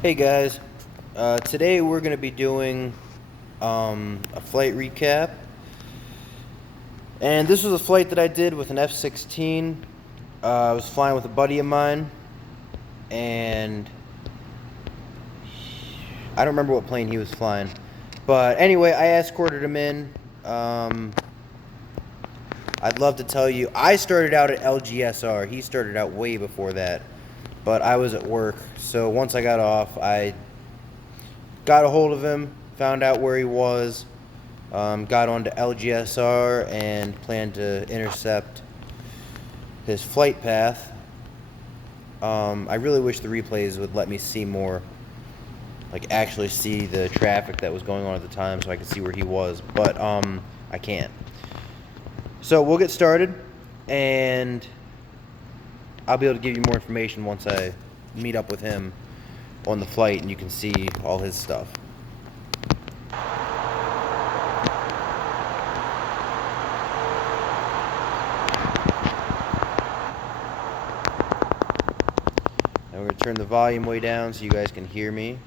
Hey guys, today we're going to be doing a flight recap, and this was a flight that I did with an F16. I was flying with a buddy of mine, and I don't remember what plane he was flying, but anyway, I escorted him in. I'd love to tell you, I started out at LGSR. He started out way before that, but I was at work, so once I got off, I got a hold of him, found out where he was, got onto LGSR and planned to intercept his flight path. I really wish the replays would let me see more, like actually see the traffic that was going on at the time so I could see where he was, but I can't. So we'll get started, and I'll be able to give you more information once I meet up with him on the flight and you can see all his stuff. And we're going to turn the volume way down so you guys can hear me.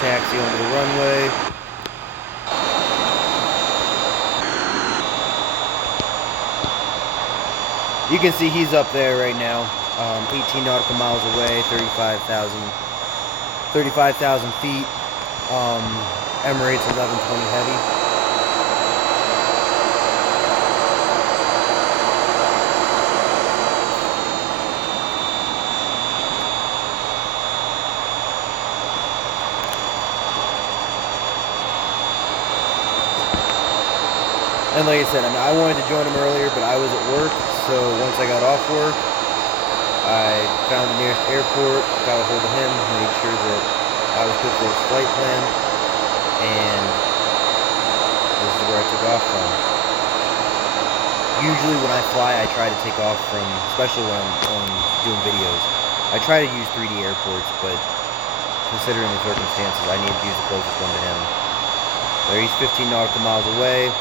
Taxi onto the runway. You can see he's up there right now, 18 nautical miles away, 35,000 feet, Emirates 1120 heavy. And like I said, I wanted to join him earlier, but I was at work, so once I got off work, I found the nearest airport, got a hold of him, made sure that I was good for his flight plan, and this is where I took off from. Usually when I fly, I try to take off from, especially when I'm doing videos, I try to use 3D airports, but considering the circumstances, I need to use the closest one to him. There, he's 15 nautical miles away.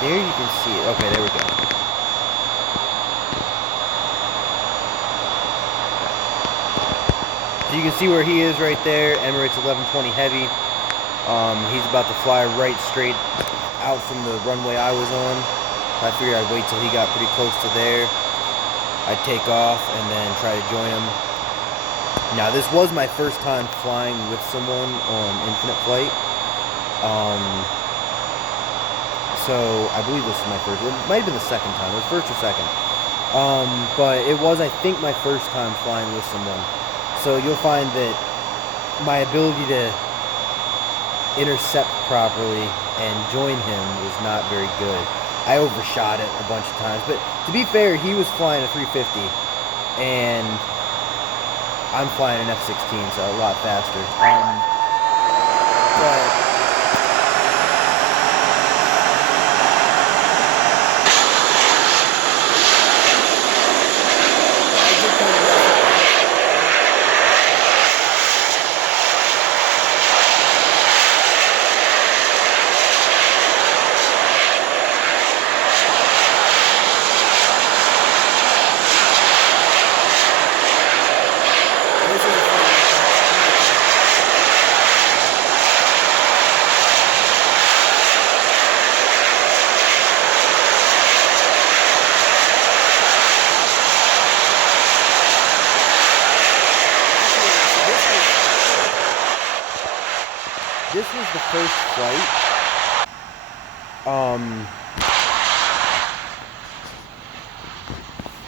There you can see it. Okay, there we go. So you can see where he is right there, Emirates 1120 heavy. He's about to fly right straight out from the runway I was on. I figured I'd wait till he got pretty close to there. I'd take off and then try to join him. Now, this was my first time flying with someone on Infinite Flight. So I believe this is my first. It might have been the second time. It was first or second. But it was, I think, my first time flying with someone. So you'll find that my ability to intercept properly and join him was not very good. I overshot it a bunch of times. But to be fair, he was flying a 350, and I'm flying an F16, so a lot faster. But this was the first flight.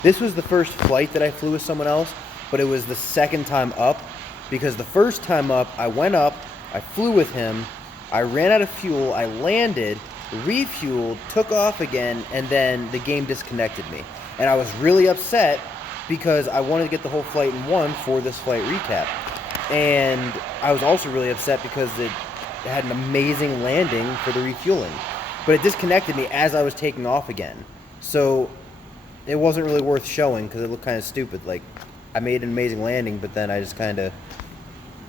This was the first flight that I flew with someone else, but it was the second time up, because the first time up, I went up, I flew with him, I ran out of fuel, I landed, refueled, took off again, and then the game disconnected me. And I was really upset because I wanted to get the whole flight in one for this flight recap. And I was also really upset because it had an amazing landing for the refueling. But it disconnected me as I was taking off again. So it wasn't really worth showing because it looked kind of stupid. Like, I made an amazing landing, but then I just kind of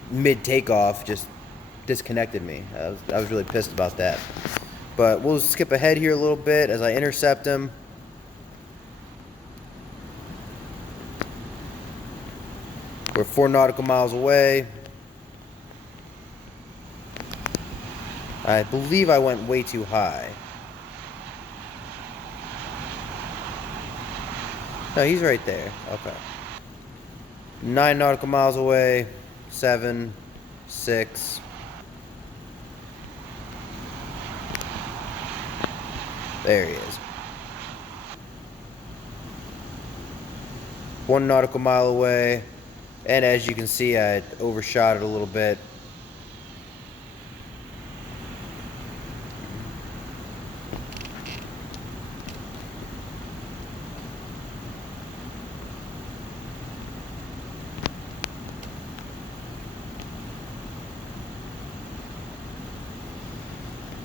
mid takeoff just disconnected me. I was really pissed about that. But we'll skip ahead here a little bit as I intercept him. We're 4 nautical miles away. I believe I went way too high. No, he's right there. Okay. 9 nautical miles away. 7, 6. There he is. 1 nautical mile away. And as you can see, I overshot it a little bit.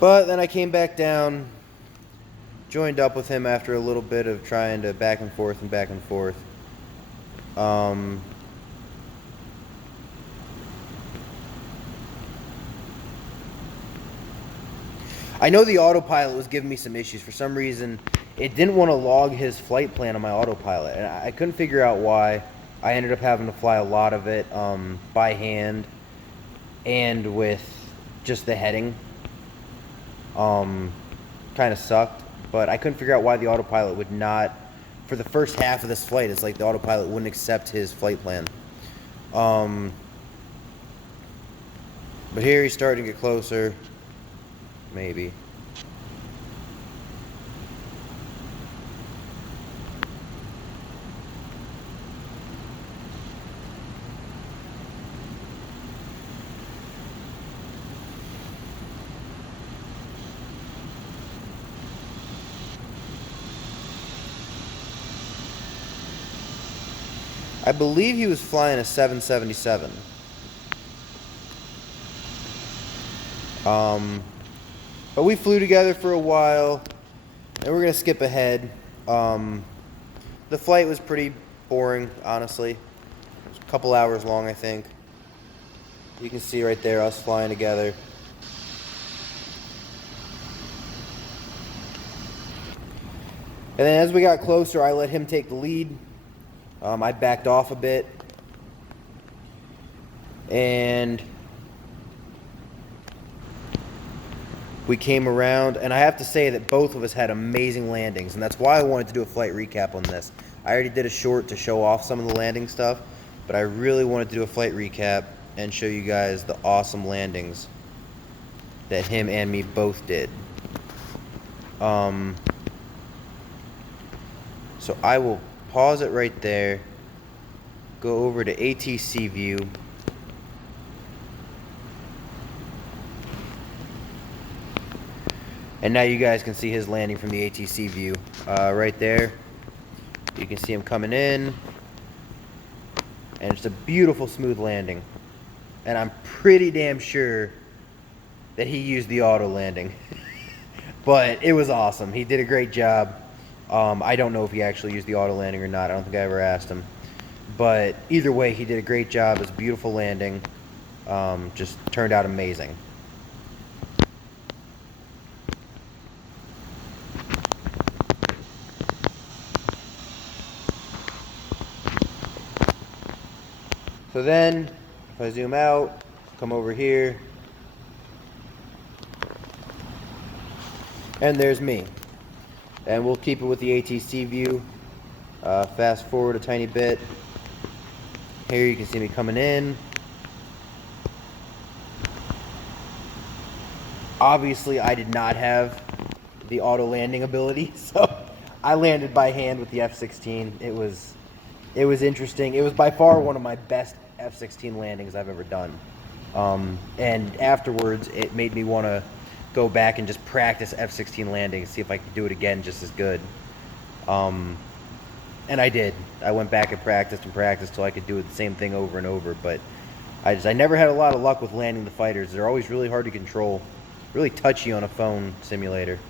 But then I came back down, joined up with him after a little bit of trying to back and forth and back and forth. I know the autopilot was giving me some issues. For some reason, it didn't want to log his flight plan on my autopilot, and I couldn't figure out why. I ended up having to fly a lot of it by hand and with just the heading. Kind of sucked, but I couldn't figure out why the autopilot would not, for the first half of this flight, it's like the autopilot wouldn't accept his flight plan. But here he's starting to get closer. Maybe. I believe he was flying a 777. But we flew together for a while, and we're going to skip ahead. The flight was pretty boring, honestly. It was a couple hours long, I think. You can see right there us flying together. And then as we got closer, I let him take the lead. I backed off a bit. And we came around, and I have to say that both of us had amazing landings, and that's why I wanted to do a flight recap on this. I already did a short to show off some of the landing stuff, but I really wanted to do a flight recap and show you guys the awesome landings that him and me both did. So I will pause it right there, go over to ATC view. And now you guys can see his landing from the ATC view. Right there. You can see him coming in. And it's a beautiful, smooth landing. And I'm pretty damn sure that he used the auto landing. But it was awesome. He did a great job. I don't know if he actually used the auto landing or not. I don't think I ever asked him. But either way, he did a great job. It was a beautiful landing. Just turned out amazing. So then, if I zoom out, come over here, and there's me. And we'll keep it with the ATC view. Fast forward a tiny bit. Here you can see me coming in. Obviously, I did not have the auto landing ability, so I landed by hand with the F16. It was interesting. It was by far one of my best F16 landings I've ever done. And afterwards, it made me want to go back and just practice F16 landings, see if I could do it again just as good. And I did. I went back and practiced till I could do it the same thing over and over. But I never had a lot of luck with landing the fighters. They're always really hard to control, really touchy on a phone simulator.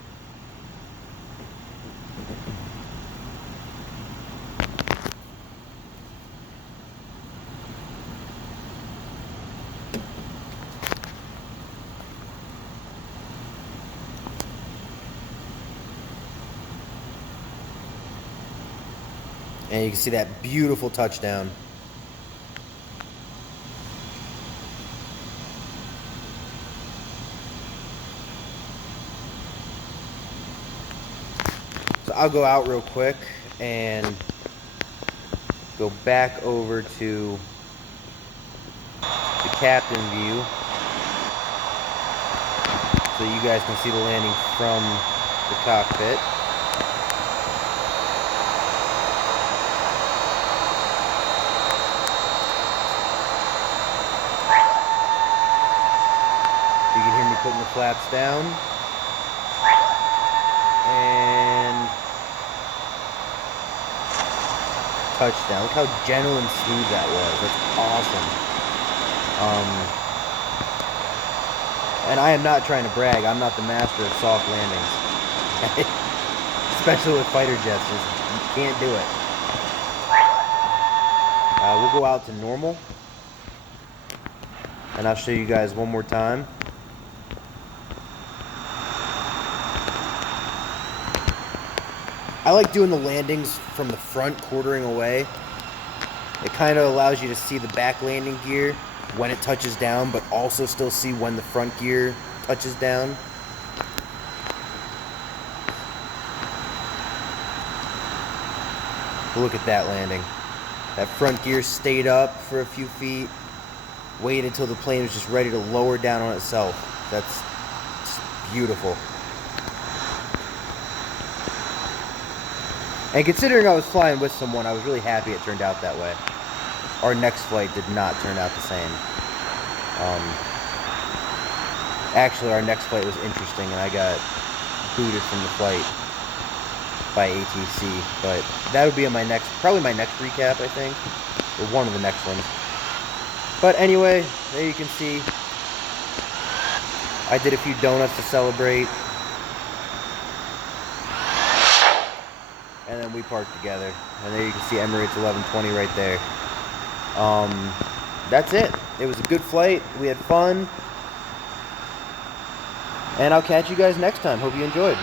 And you can see that beautiful touchdown. So I'll go out real quick and go back over to the captain view so you guys can see the landing from the cockpit. You can hear me putting the flaps down. And touchdown. Look how gentle and smooth that was. That's awesome. And I am not trying to brag. I'm not the master of soft landings. Especially with fighter jets. You can't do it. We'll go out to normal. And I'll show you guys one more time. I like doing the landings from the front, quartering away. It kind of allows you to see the back landing gear when it touches down, but also still see when the front gear touches down. Look at that landing. That front gear stayed up for a few feet, waited until the plane was just ready to lower down on itself. That's just beautiful. And considering I was flying with someone, I was really happy it turned out that way. Our next flight did not turn out the same. Actually, our next flight was interesting, and I got booted from the flight by ATC. But that would be in probably my next recap, I think, or one of the next ones. But anyway, there you can see, I did a few donuts to celebrate. And then we parked together. And there you can see Emirates 1120 right there. That's it. It was a good flight. We had fun. And I'll catch you guys next time. Hope you enjoyed.